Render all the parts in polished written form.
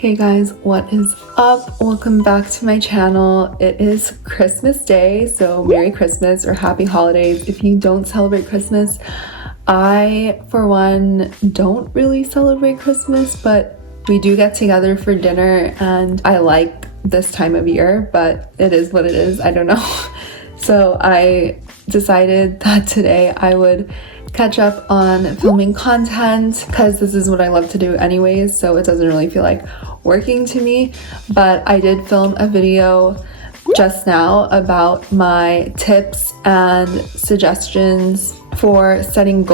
Hey guys, what is up? Welcome back to my channel. It is Christmas Day, so Merry Christmas or Happy Holidays if you don't celebrate Christmas. I, for one, don't really celebrate Christmas, but we do get together for dinner and I like this time of year, but it is what it is. I don't know. So I decided that today I would catch up on filming content because this is what I love to do anyways, so it doesn't really feel like working to me. But I did film a video just now about my tips and suggestions for setting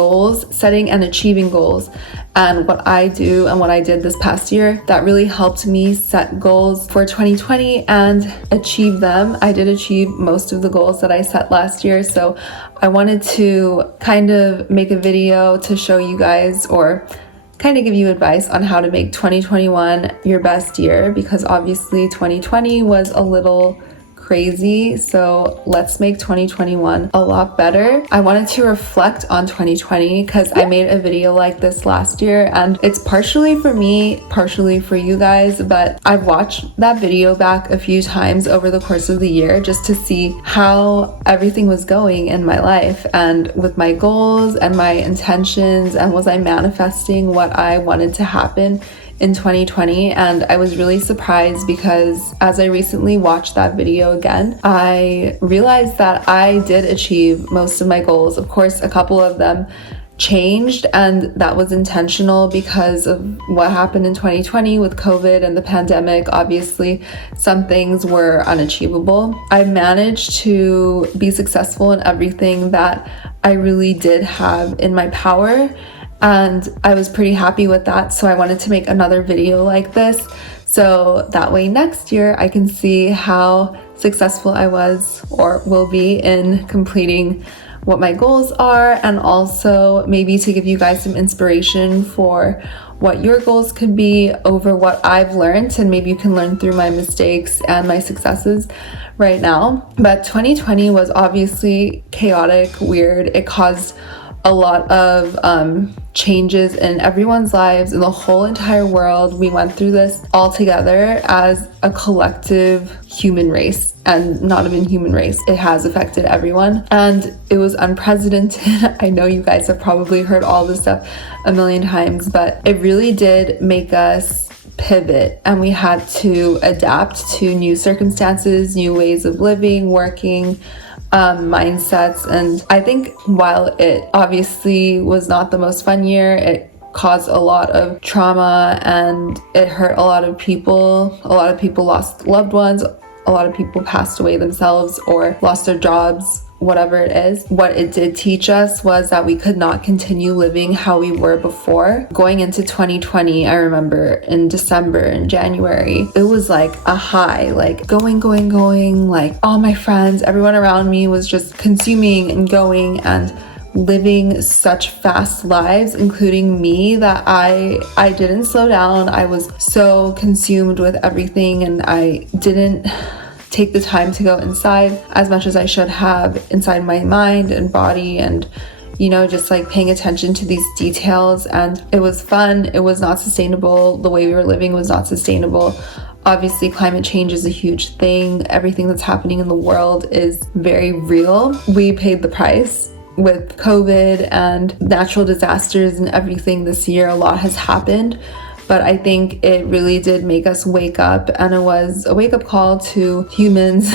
and achieving goals, and what I do and what I did this past year that really helped me set goals for 2020 and achieve them. I did achieve most of the goals that I set last year, so I wanted to kind of make a video to show you guys, or kind of give you advice on how to make 2021 your best year, because obviously 2020 was a little crazy, so let's make 2021 a lot better. I wanted to reflect on 2020 because I made a video like this last year, and it's partially for me, partially for you guys, but I've watched that video back a few times over the course of the year just to see how everything was going in my life and with my goals and my intentions, and was I manifesting what I wanted to happen in 2020. And I was really surprised because as I recently watched that video again, I realized that I did achieve most of my goals. Of course, a couple of them changed, and that was intentional because of what happened in 2020 with COVID and the pandemic. Obviously, some things were unachievable. I managed to be successful in everything that I really did have in my power, and I was pretty happy with that, so I wanted to make another video like this so that way next year I can see how successful I was or will be in completing what my goals are, and also maybe to give you guys some inspiration for what your goals could be over what I've learned, and maybe you can learn through my mistakes and my successes right now. But 2020 was obviously chaotic, weird. It caused a lot of changes in everyone's lives in the whole entire world. We went through this all together as a collective human race, and not even human race. It has affected everyone, and it was unprecedented. I know you guys have probably heard all this stuff a million times, but it really did make us pivot, and we had to adapt to new circumstances, new ways of living, working, mindsets. And I think while it obviously was not the most fun year, it caused a lot of trauma and it hurt a lot of people. A lot of people lost loved ones. A lot of people passed away themselves or lost their jobs, whatever it is. What it did teach us was that we could not continue living how we were before. Going into 2020, I remember in December and January, it was like a high, like going, like all my friends, everyone around me was just consuming and going and living such fast lives, including me, that I didn't slow down. I was so consumed with everything, and I didn't take the time to go inside as much as I should have, inside my mind and body, and just like paying attention to these details. And it was fun. It was not sustainable. The way we were living was not sustainable. Obviously, climate change is a huge thing. Everything that's happening in the world is very real. We paid the price with COVID and natural disasters and everything this year. A lot has happened, but I think it really did make us wake up, and it was a wake-up call to humans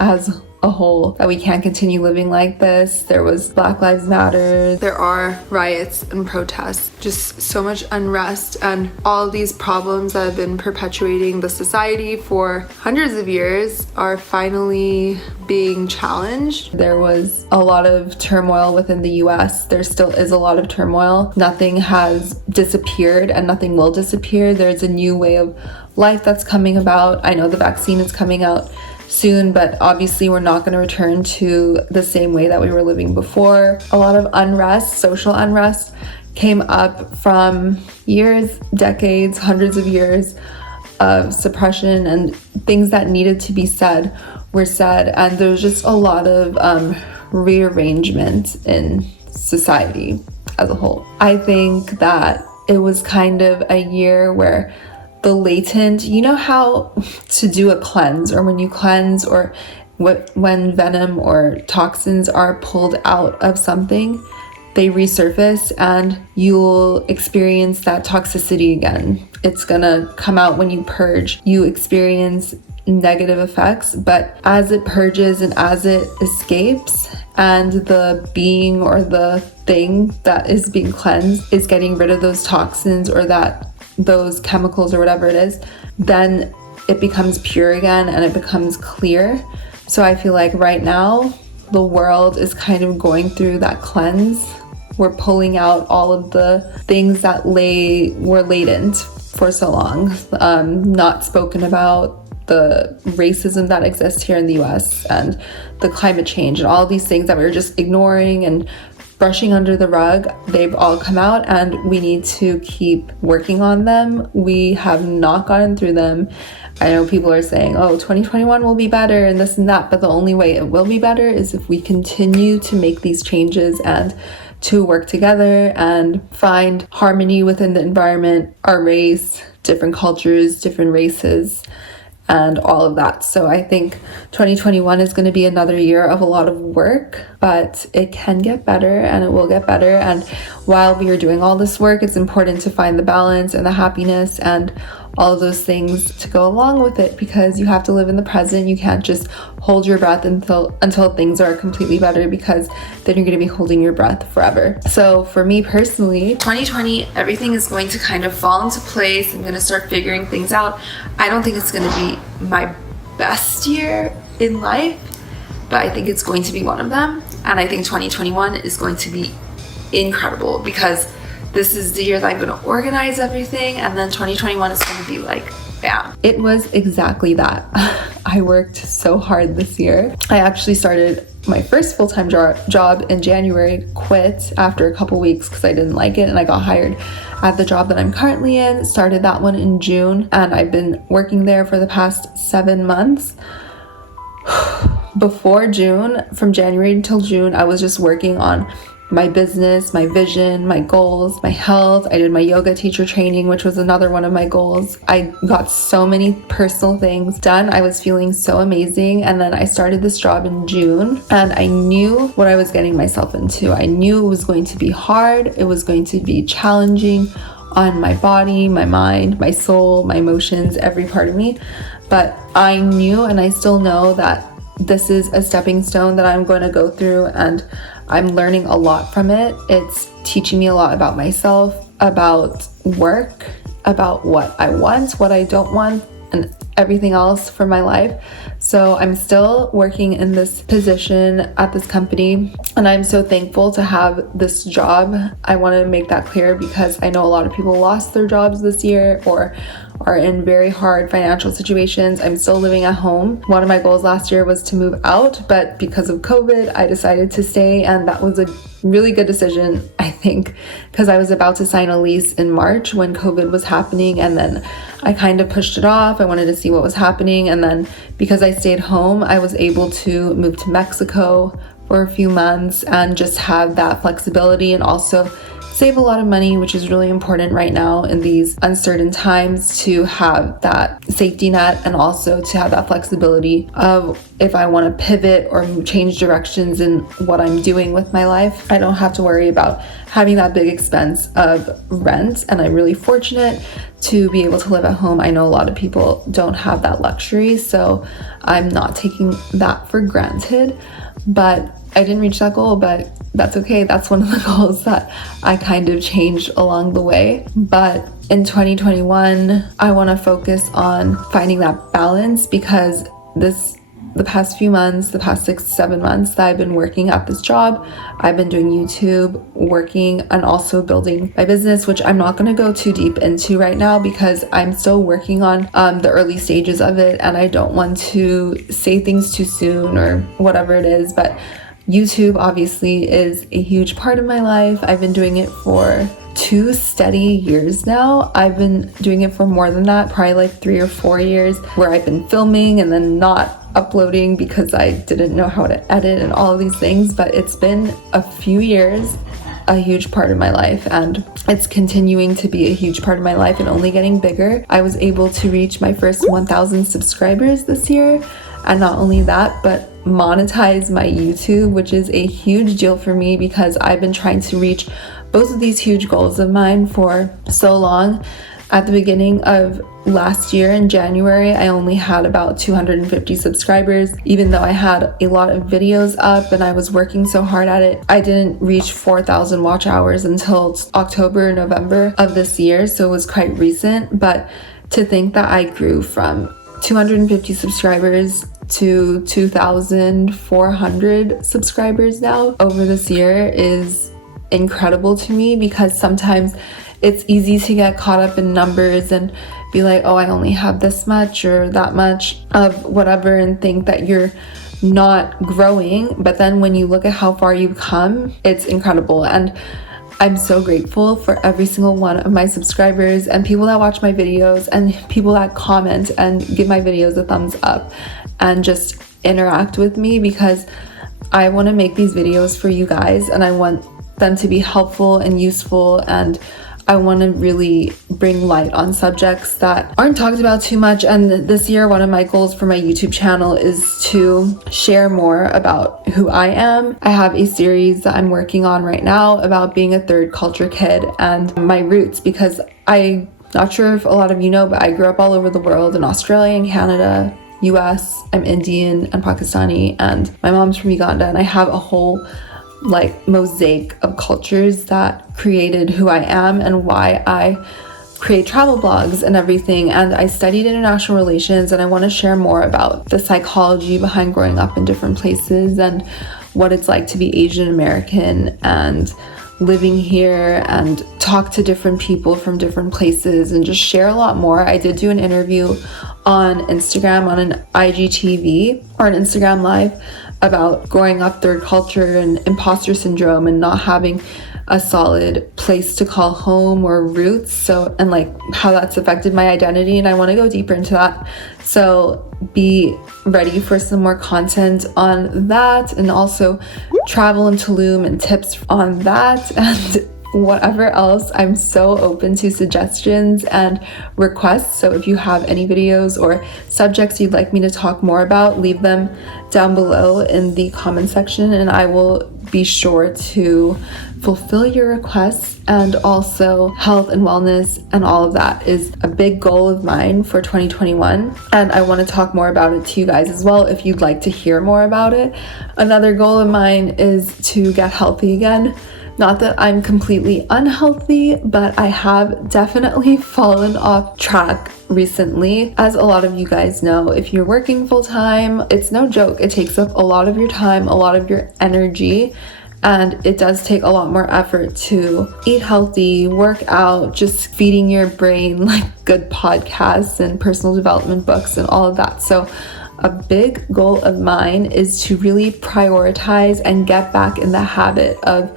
as a whole, that we can't continue living like this. There was Black Lives Matter, there are riots and protests, just so much unrest, and all these problems that have been perpetuating the society for hundreds of years are finally being challenged. There was a lot of turmoil within the US. There still is a lot of turmoil. Nothing has disappeared and nothing will disappear. There's a new way of life that's coming about. I know the vaccine is coming out soon, but obviously we're not going to return to the same way that we were living before. A lot of unrest, social unrest, came up from years, decades, hundreds of years of suppression, and things that needed to be said were said, and there was just a lot of rearrangement in society as a whole. I think that it was kind of a year where the latent, you know how to do a cleanse, or when you cleanse, or when venom or toxins are pulled out of something, they resurface and you'll experience that toxicity again. It's gonna come out when you purge. You experience negative effects, but as it purges and as it escapes, and the being or the thing that is being cleansed is getting rid of those toxins or those chemicals or whatever it is, then it becomes pure again and it becomes clear. So I feel like right now the world is kind of going through that cleanse. We're pulling out all of the things that were latent for so long, not spoken about, the racism that exists here in the US and the climate change and all these things that we were just ignoring and brushing under the rug. They've all come out and we need to keep working on them. We have not gotten through them. I know people are saying, oh, 2021 will be better and this and that, but the only way it will be better is if we continue to make these changes and to work together and find harmony within the environment, our race, different cultures, different races, and all of that. So I think 2021 is going to be another year of a lot of work, but it can get better and it will get better. And while we are doing all this work, it's important to find the balance and the happiness and all of those things to go along with it, because you have to live in the present. You can't just hold your breath until things are completely better, because then you're going to be holding your breath forever. So for me personally, 2020, everything is going to kind of fall into place. I'm going to start figuring things out. I don't think it's going to be my best year in life, but I think it's going to be one of them. And I think 2021 is going to be incredible, because this is the year that I'm going to organize everything, and then 2021 is going to be like, bam. It was exactly that. I worked so hard this year. I actually started my first full-time job in January, quit after a couple weeks because I didn't like it, and I got hired at the job that I'm currently in. Started that one in June, and I've been working there for the past 7 months. Before June, from January until June, I was just working on my business, my vision, my goals, my health. I did my yoga teacher training, which was another one of my goals. I got so many personal things done. I was feeling so amazing. And then I started this job in June, and I knew what I was getting myself into. I knew it was going to be hard. It was going to be challenging on my body, my mind, my soul, my emotions, every part of me. But I knew, and I still know, that this is a stepping stone that I'm going to go through, and I'm learning a lot from it. It's teaching me a lot about myself, about work, about what I want, what I don't want, and everything else for my life. So I'm still working in this position at this company, and I'm so thankful to have this job. I want to make that clear, because I know a lot of people lost their jobs this year or are in very hard financial situations. I'm still living at home. One of my goals last year was to move out, but because of COVID, I decided to stay, and that was a really good decision, I think, because I was about to sign a lease in March when COVID was happening, and then I kind of pushed it off. I wanted to see what was happening, and then because I stayed home, I was able to move to Mexico for a few months and just have that flexibility, and also save a lot of money, which is really important right now in these uncertain times, to have that safety net and also to have that flexibility of if I want to pivot or change directions in what I'm doing with my life. I don't have to worry about having that big expense of rent, and I'm really fortunate to be able to live at home. I know a lot of people don't have that luxury, so I'm not taking that for granted. But I didn't reach that goal, but that's okay. That's one of the goals that I kind of changed along the way. But in 2021, I want to focus on finding that balance, because the past few months, the past 6-7 months that I've been working at this job, I've been doing YouTube, working, and also building my business, which I'm not going to go too deep into right now because I'm still working on the early stages of it, and I don't want to say things too soon or whatever it is. But YouTube obviously is a huge part of my life. I've been doing it for 2 steady years now. I've been doing it for more than that, probably like 3 or 4 years, where I've been filming and then not uploading because I didn't know how to edit and all of these things. But it's been a few years, a huge part of my life, and it's continuing to be a huge part of my life and only getting bigger. I was able to reach my first 1,000 subscribers this year, and not only that, but monetize my YouTube, which is a huge deal for me because I've been trying to reach both of these huge goals of mine for so long. At the beginning of last year in January, I only had about 250 subscribers. Even though I had a lot of videos up and I was working so hard at it, I didn't reach 4,000 watch hours until October, November of this year, so it was quite recent. But to think that I grew from 250 subscribers to 2,400 subscribers now over this year is incredible to me, because sometimes it's easy to get caught up in numbers and be like, oh, I only have this much or that much of whatever, and think that you're not growing. But then when you look at how far you've come, it's incredible. And I'm so grateful for every single one of my subscribers and people that watch my videos and people that comment and give my videos a thumbs up and just interact with me, because I want to make these videos for you guys and I want them to be helpful and useful, and I want to really bring light on subjects that aren't talked about too much. And this year, one of my goals for my YouTube channel is to share more about who I am. I have a series that I'm working on right now about being a third culture kid and my roots, because I'm not sure if a lot of you know, but I grew up all over the world, in Australia and Canada, US. I'm Indian and Pakistani, and my mom's from Uganda, and I have a whole mosaic of cultures that created who I am and why I create travel blogs and everything. And I studied international relations, and I want to share more about the psychology behind growing up in different places and what it's like to be Asian American and living here, and talk to different people from different places and just share a lot more. I did do an interview on Instagram, on an IGTV or an Instagram Live, about growing up third culture and imposter syndrome and not having a solid place to call home or roots. So, and how that's affected my identity. And I want to go deeper into that. So be ready for some more content on that, and also travel in Tulum and tips on that, and whatever else. I'm so open to suggestions and requests. So if you have any videos or subjects you'd like me to talk more about, leave them down below in the comment section, and I will be sure to fulfill your requests. And also, health and wellness and all of that is a big goal of mine for 2021, and I want to talk more about it to you guys as well if you'd like to hear more about it. Another goal of mine is to get healthy again. Not that I'm completely unhealthy, but I have definitely fallen off track recently. As a lot of you guys know, if you're working full time, it's no joke. It takes up a lot of your time, a lot of your energy, and it does take a lot more effort to eat healthy, work out, just feeding your brain good podcasts and personal development books and all of that. So a big goal of mine is to really prioritize and get back in the habit of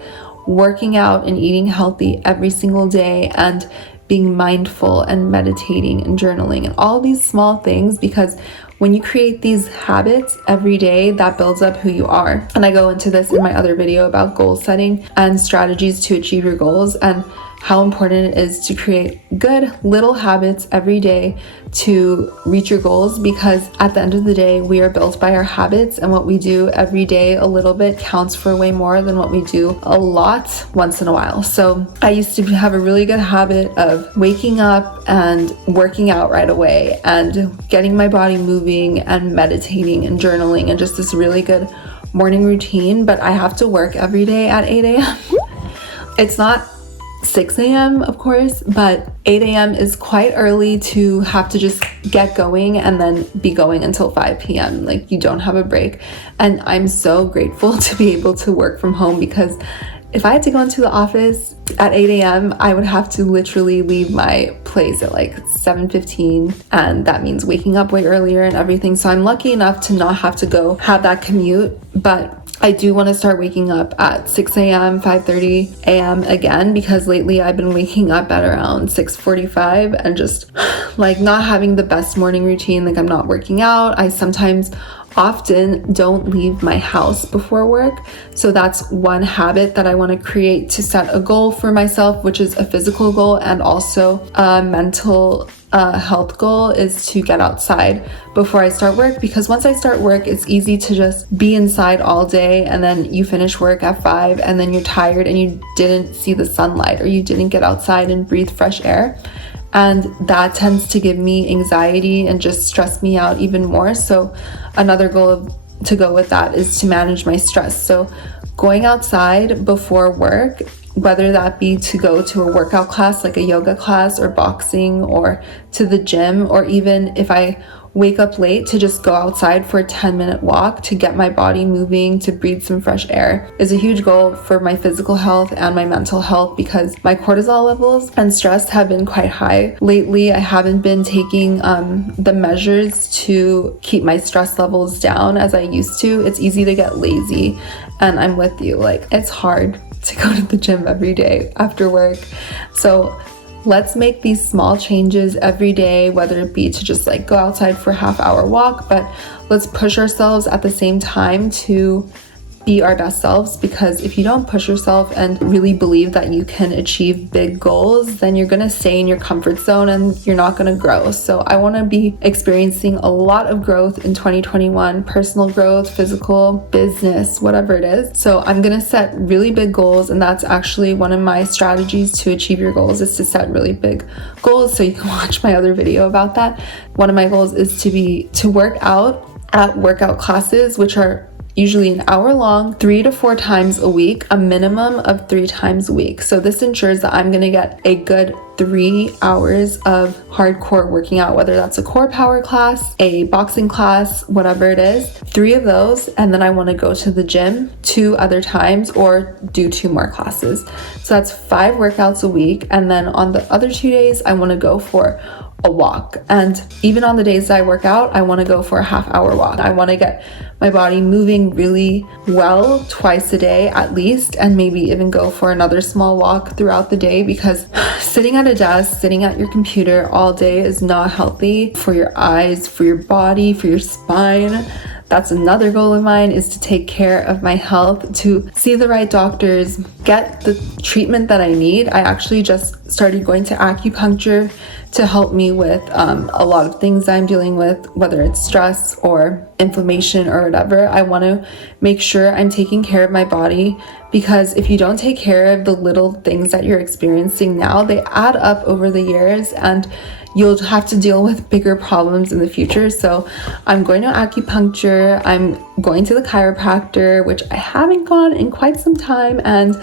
working out and eating healthy every single day, and being mindful and meditating and journaling and all these small things, because when you create these habits every day, that builds up who you are. And I go into this in my other video about goal setting and strategies to achieve your goals, and how important it is to create good little habits every day to reach your goals, because at the end of the day, we are built by our habits, and what we do every day a little bit counts for way more than what we do a lot once in a while. So I used to have a really good habit of waking up and working out right away and getting my body moving and meditating and journaling and just this really good morning routine, but I have to work every day at 8 a.m. It's not 6 a.m. of course, but 8 a.m. is quite early to have to just get going and then be going until 5 p.m. You don't have a break. And I'm so grateful to be able to work from home, because if I had to go into the office at 8 a.m., I would have to literally leave my place at 7:15, and that means waking up way earlier and everything. So I'm lucky enough to not have to go have that commute, but I do want to start waking up at 6 a.m., 5:30 a.m. again, because lately I've been waking up at around 6:45 and just like not having the best morning routine. Like I'm not working out. I sometimes often don't leave my house before work. So that's one habit that I want to create to set a goal for myself, which is a physical goal and also a mental health goal, is to get outside before I start work, because once I start work, it's easy to just be inside all day and then you finish work at 5 and then you're tired and you didn't see the sunlight or you didn't get outside and breathe fresh air. And that tends to give me anxiety and just stress me out even more. So another goal to go with that is to manage my stress. So going outside before work, whether that be to go to a workout class like a yoga class or boxing or to the gym, or even if I wake up late, to just go outside for a 10-minute walk to get my body moving, to breathe some fresh air, is a huge goal for my physical health and my mental health, because my cortisol levels and stress have been quite high lately. I haven't been taking the measures to keep my stress levels down as I used to. It's easy to get lazy, and I'm with you. Like, it's hard to go to the gym every day after work. So let's make these small changes every day, whether it be to just like go outside for a half-hour walk, but let's push ourselves at the same time to be our best selves, because if you don't push yourself and really believe that you can achieve big goals, then you're going to stay in your comfort zone and you're not going to grow. So I want to be experiencing a lot of growth in 2021, personal growth, physical, business, whatever it is. So I'm going to set really big goals, and that's actually one of my strategies to achieve your goals, is to set really big goals. So you can watch my other video about that. One of my goals is to work out at workout classes, which are usually an hour long, 3 to 4 times a week, a minimum of 3 times a week. So this ensures that I'm going to get a good 3 hours of hardcore working out, whether that's a core power class, a boxing class, whatever it is, 3 of those. And then I want to go to the gym 2 other times or do 2 more classes. So that's 5 workouts a week. And then on the other 2 days, I want to go for a walk. And even on the days that I work out, I want to go for a half-hour walk. I want to get my body moving really well twice a day at least, and maybe even go for another small walk throughout the day, because sitting at a desk, sitting at your computer all day is not healthy for your eyes, for your body, for your spine. That's another goal of mine, is to take care of my health, to see the right doctors, get the treatment that I need. I actually just started going to acupuncture to help me with a lot of things I'm dealing with, whether it's stress or inflammation or whatever. I want to make sure I'm taking care of my body, because if you don't take care of the little things that you're experiencing now, they add up over the years and you'll have to deal with bigger problems in the future. So I'm going to acupuncture, I'm going to the chiropractor, which I haven't gone in quite some time, and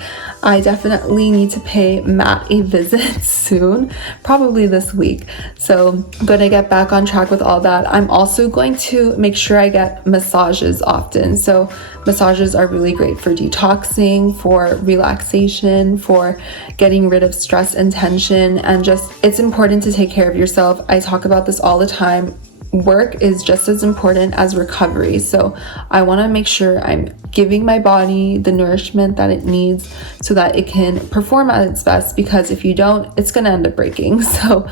I definitely need to pay Matt a visit soon, probably this week. So I'm going to get back on track with all that. I'm also going to make sure I get massages often. So massages are really great for detoxing, for relaxation, for getting rid of stress and tension, and just, it's important to take care of yourself. I talk about this all the time. Work is just as important as recovery. So I want to make sure I'm giving my body the nourishment that it needs so that it can perform at its best, because if you don't, it's going to end up breaking. So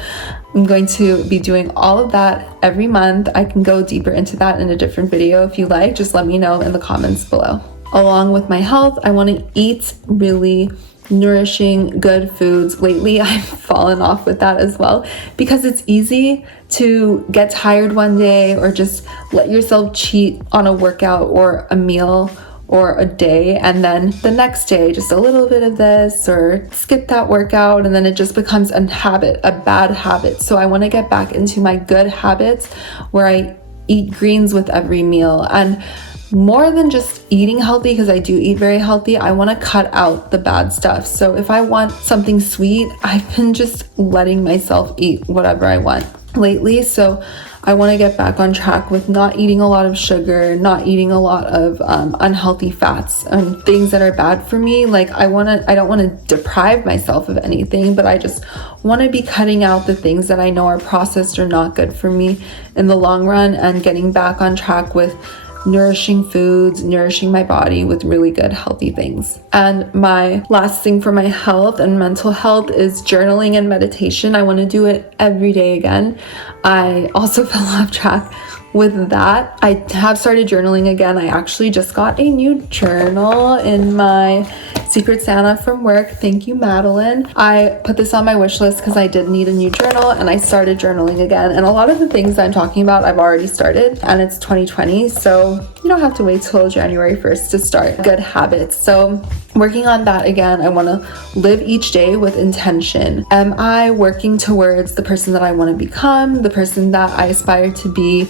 I'm going to be doing all of that every month. I can go deeper into that in a different video if you like. Just let me know in the comments below. Along with my health, I want to eat really nourishing, good foods. Lately, I've fallen off with that as well, because it's easy to get tired one day or just let yourself cheat on a workout or a meal or a day, and then the next day just a little bit of this or skip that workout, and then it just becomes a habit, a bad habit. So I want to get back into my good habits where I eat greens with every meal, and more than just eating healthy, because I do eat very healthy, I want to cut out the bad stuff. So if I want something sweet, I've been just letting myself eat whatever I want lately. So I want to get back on track with not eating a lot of sugar, not eating a lot of unhealthy fats and things that are bad for me. Like I don't want to deprive myself of anything, but I just want to be cutting out the things that I know are processed or not good for me in the long run, and getting back on track with nourishing foods, nourishing my body with really good, healthy things. And my last thing for my health and mental health is journaling and meditation. I want to do it every day again. I also fell off track with that. I have started journaling again. I actually just got a new journal in my Secret Santa from work. Thank you, Madeline. I put this on my wish list because I did need a new journal, and I started journaling again. And a lot of the things I'm talking about, I've already started, and it's 2020, so you don't have to wait till January 1st to start good habits. So working on that again, I want to live each day with intention. Am I working towards the person that I want to become, the person that I aspire to be?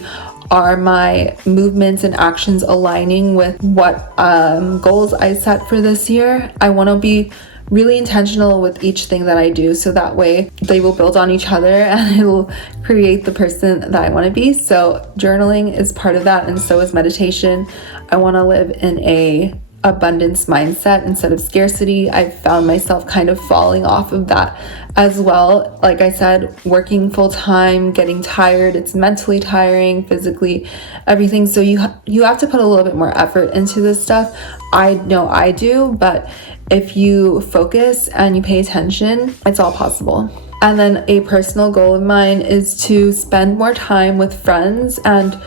Are my movements and actions aligning with what goals I set for this year? I want to be really intentional with each thing that I do, so that way they will build on each other and it will create the person that I want to be. So journaling is part of that, and so is meditation. I want to live in a abundance mindset instead of scarcity. I've found myself kind of falling off of that as well. Like I said, working full time, getting tired, it's mentally tiring, physically, everything. So you have to put a little bit more effort into this stuff. I know I do, but if you focus and you pay attention, it's all possible. And then a personal goal of mine is to spend more time with friends and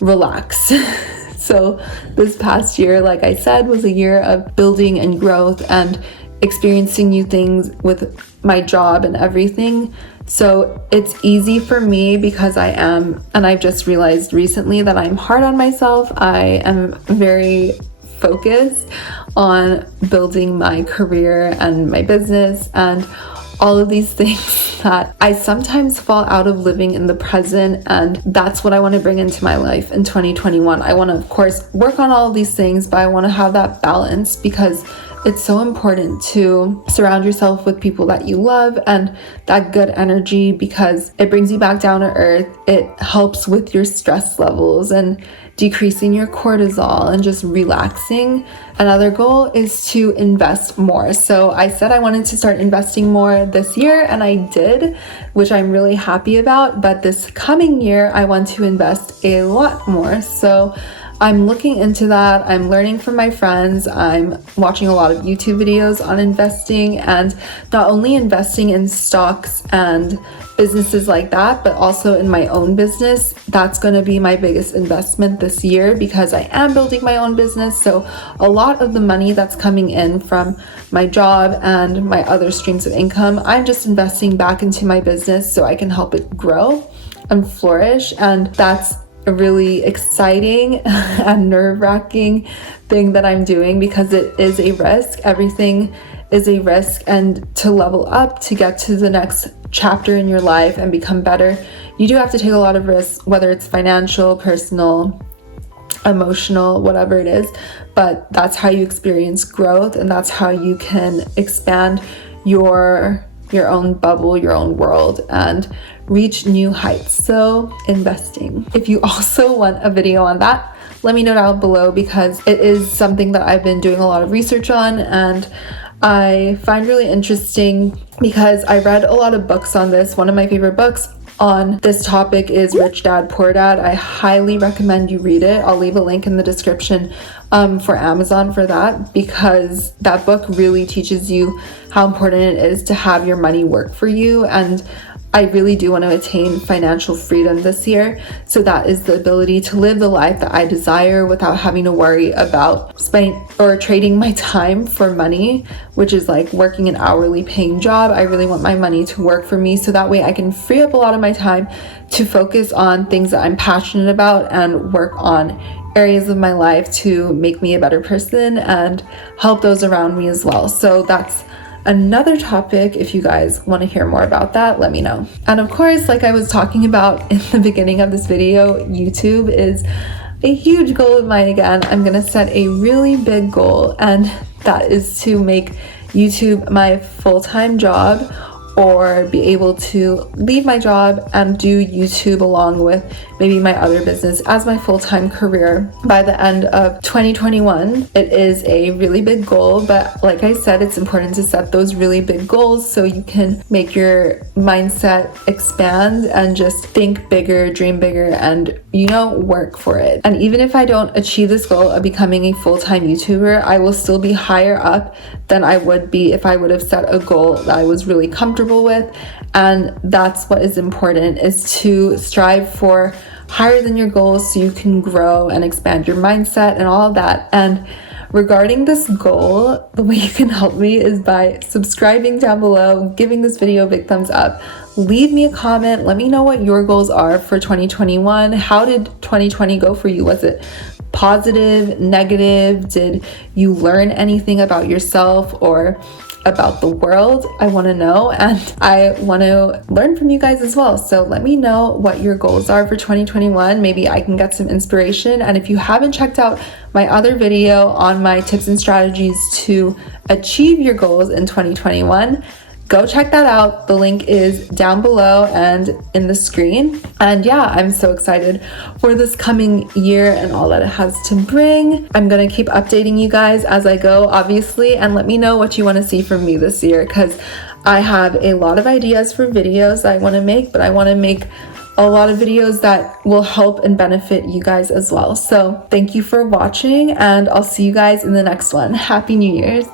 relax. So this past year, like I said, was a year of building and growth and experiencing new things with my job and everything. So it's easy for me because I am, and I've just realized recently that I'm hard on myself. I am very focused on building my career and my business and all of these things that I sometimes fall out of living in the present, and that's what I want to bring into my life in 2021. I want to, of course, work on all of these things, but I want to have that balance because it's so important to surround yourself with people that you love and that good energy, because it brings you back down to earth. It helps with your stress levels and decreasing your cortisol and just relaxing. Another goal is to invest more. So I said I wanted to start investing more this year, and I did, which I'm really happy about. But this coming year, I want to invest a lot more. So I'm looking into that. I'm learning from my friends. I'm watching a lot of YouTube videos on investing, and not only investing in stocks and businesses like that, but also in my own business. That's going to be my biggest investment this year because I am building my own business. So a lot of the money that's coming in from my job and my other streams of income, I'm just investing back into my business so I can help it grow and flourish. And that's a really exciting and nerve-wracking thing that I'm doing because it is a risk. Everything is a risk, and to level up, to get to the next chapter in your life and become better, you do have to take a lot of risks, whether it's financial, personal, emotional, whatever it is. But that's how you experience growth, and that's how you can expand your own bubble, your own world, and reach new heights. So investing. If you also want a video on that, let me know down below, because it is something that I've been doing a lot of research on and I find really interesting because I read a lot of books on this. One of my favorite books on this topic is Rich Dad, Poor Dad. I highly recommend you read it. I'll leave a link in the description for Amazon for that, because that book really teaches you how important it is to have your money work for you. And I really do want to attain financial freedom this year. So that is the ability to live the life that I desire without having to worry about spending or trading my time for money, which is like working an hourly paying job. I really want my money to work for me, so that way I can free up a lot of my time to focus on things that I'm passionate about and work on areas of my life to make me a better person and help those around me as well. So that's another topic. If you guys want to hear more about that, let me know. And of course, like I was talking about in the beginning of this video, YouTube is a huge goal of mine again. I'm gonna set a really big goal, and that is to make YouTube my full-time job, or be able to leave my job and do YouTube along with maybe my other business as my full-time career by the end of 2021. It is a really big goal, but like I said, it's important to set those really big goals so you can make your mindset expand and just think bigger, dream bigger, and work for it. And even if I don't achieve this goal of becoming a full-time YouTuber, I will still be higher up than I would be if I would have set a goal that I was really comfortable with. And that's what is important, is to strive for higher than your goals so you can grow and expand your mindset and all of that. And regarding this goal, the way you can help me is by subscribing down below, giving this video a big thumbs up, leave me a comment, let me know what your goals are for 2021. How did 2020 go for you? Was it positive, negative? Did you learn anything about yourself or about the world? I want to know, and I want to learn from you guys as well. So let me know what your goals are for 2021. Maybe I can get some inspiration. And if you haven't checked out my other video on my tips and strategies to achieve your goals in 2021, go check that out. The link is down below and in the screen. And yeah, I'm so excited for this coming year and all that it has to bring. I'm gonna keep updating you guys as I go, obviously, and let me know what you want to see from me this year, because I have a lot of ideas for videos that I want to make, but I want to make a lot of videos that will help and benefit you guys as well. So thank you for watching, and I'll see you guys in the next one. Happy New Year's.